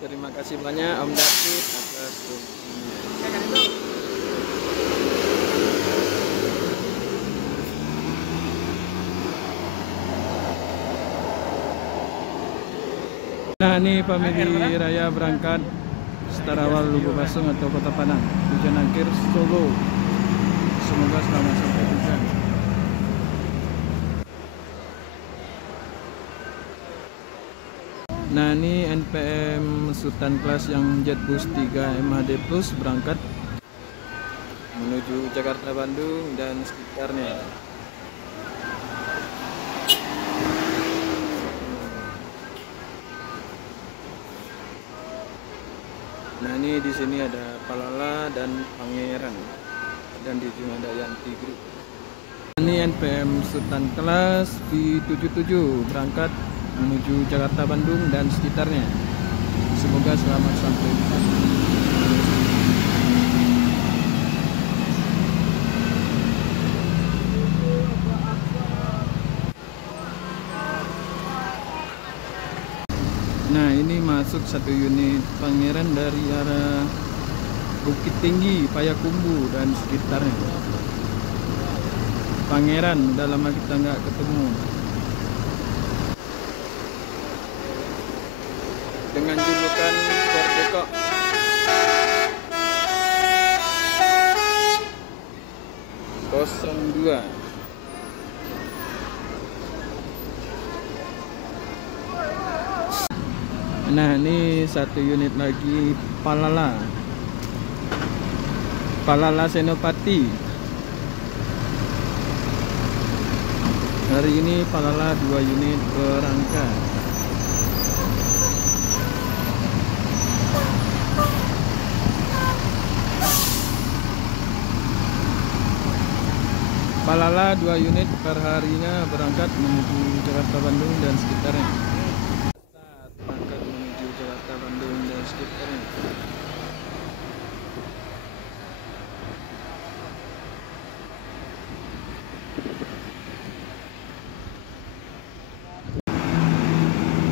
Terima kasih banyak Om David atas dukungannya. Nah ini family raya berangkat Setarawal Lugu Basung atau Kota Padang, tujuan akhir Solo. Semoga selamat sampai tujuan. Nah ini NPM Sultan kelas yang Jetbus 3 MHD Plus berangkat menuju Jakarta, Bandung dan sekitarnya. Nah ini di sini ada Palala dan Pangeran dan di ujung ada Yanti Group. Ini NPM Sultan kelas B77 berangkat menuju Jakarta, Bandung dan sekitarnya. Semoga selamat sampai di sana. Nah ini masuk satu unit Pangeran dari arah Bukit Tinggi, Payakumbu dan sekitarnya. Pangeran, udah lama kita nggak ketemu. Dengan julukan Kordeko. (02) Nah ini satu unit lagi Palala Senopati. Hari ini Palala 2 unit berangkat. Palala 2 unit per harinya berangkat menuju Jakarta, Bandung dan sekitarnya. Berangkat menuju Jakarta, Bandung dan sekitarnya.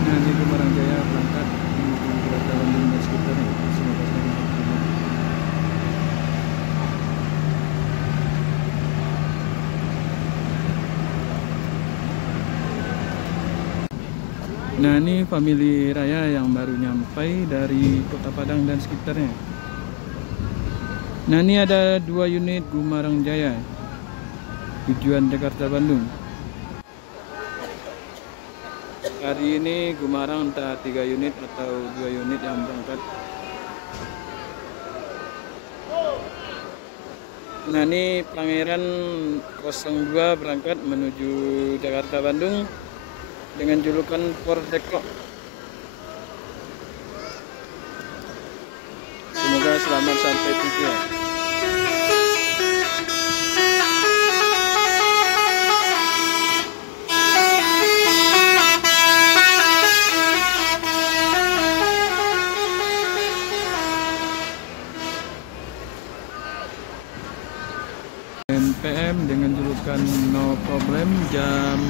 Nah ini Gumarang Jaya berangkat menuju Jakarta, Bandung dan sekitarnya. Semoga selamat. Nah ini family raya yang baru nyampai dari Kota Padang dan sekitarnya. Nah ini ada 2 unit Gumarang Jaya tujuan Jakarta, Bandung. Hari ini Gumarang entah 3 unit atau 2 unit yang berangkat. Nah ini Pangeran 02 berangkat menuju Jakarta, Bandung dengan julukan Kordeko. Semoga selamat sampai tujuan. NPM dengan julukan No Problem jam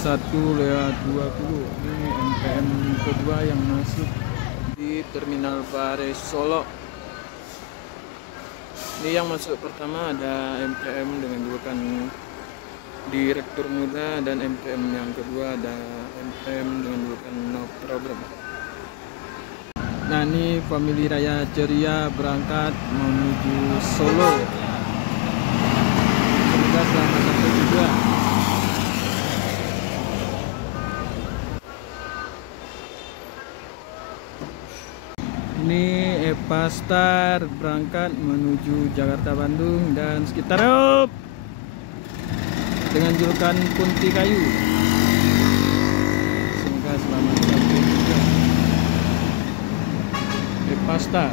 1:20. Ini NPM kedua yang masuk di Terminal Bare Solo. Ini yang masuk pertama ada NPM dengan julukan Direktur Muda, dan NPM yang kedua ada NPM dengan julukan No Problem. Nah ini family raya ceria berangkat menuju Solo. Semoga selamat sampai tujuan. Ini Eva Star berangkat menuju Jakarta, Bandung dan sekitarnya dengan julukan Kunti Kayu. Semoga selamat sampai tujuan. Eva Star.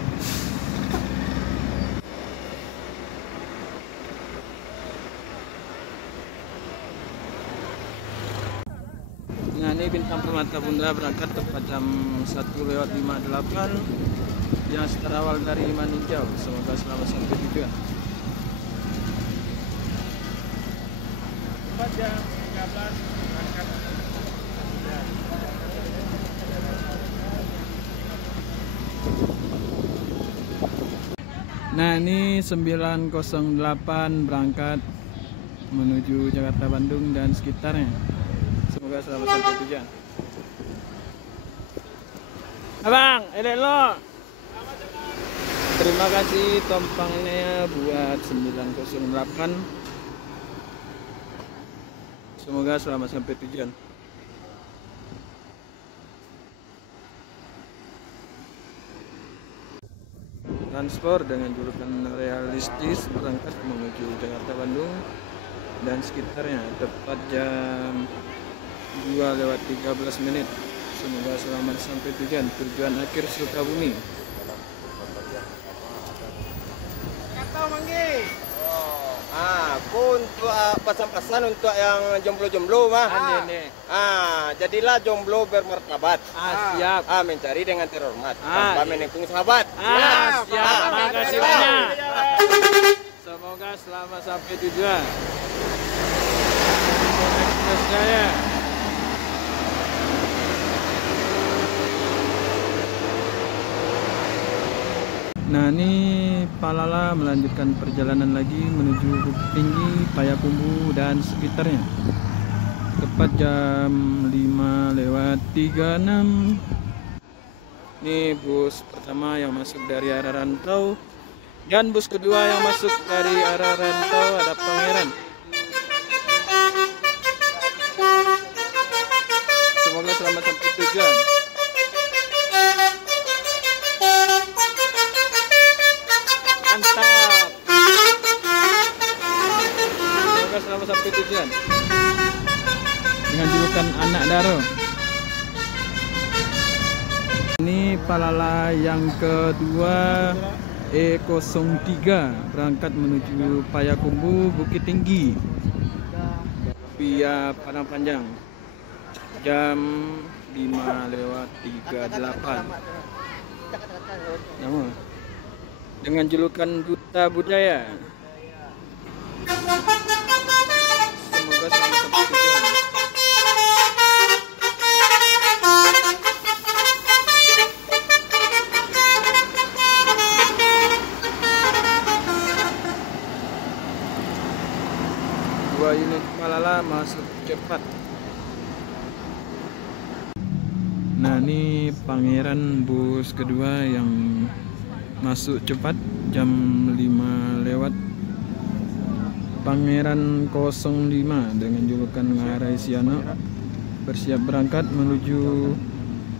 Nah ini Bintang Permata Bunda berangkat tepat jam 1:58 yang Setarawal dari Maninjau. Semoga selamat sampai tujuan. Tepat jam 13 berangkat. Nah, ini 908 berangkat menuju Jakarta, Bandung dan sekitarnya. Semoga selamat sampai tujuan. Abang, lo. Terima kasih tompangnya buat 908. Semoga selamat sampai tujuan. Transport dengan julukan realistis berangkat menuju Jakarta, Bandung dan sekitarnya tepat jam 2:13. Semoga selamat sampai tujuan akhir Sukabumi. Untuk pesan-pesan untuk yang jomblo-jomblo mah. Jadilah jomblo bermartabat. Siap. Mencari dengan terhormat tanpa menikung sahabat. Siap. Makasih banyak. Semoga selamat sampai tujuan. Ekspres Jaya. Nah, ini Palala melanjutkan perjalanan lagi menuju Bukit Tinggi, Payakumbuh dan sekitarnya. Tepat jam 5:36. Ini bus pertama yang masuk dari arah Rantau dan bus kedua yang masuk dari arah Rantau ada Pangeran. Semoga selamat sampai tujuan. Mantap. Semoga selamat sampai tujuan. Dengan julukan Anak Daro. Ini Palala yang kedua E03 berangkat menuju Payakumbuh, Bukit Tinggi via Padang Panjang jam 5:38. Nama dengan julukan Duta Budaya. Semoga selamat sampai tujuan. Dua unit Palala masuk cepat. Nah, ini Pangeran bus kedua yang masuk cepat jam 5 lewat. Pangeran 05 dengan julukan Ngarai Siano bersiap berangkat menuju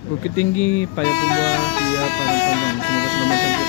Bukit Tinggi, Payakumbuh via Padang Panjang. Semoga selamat sampai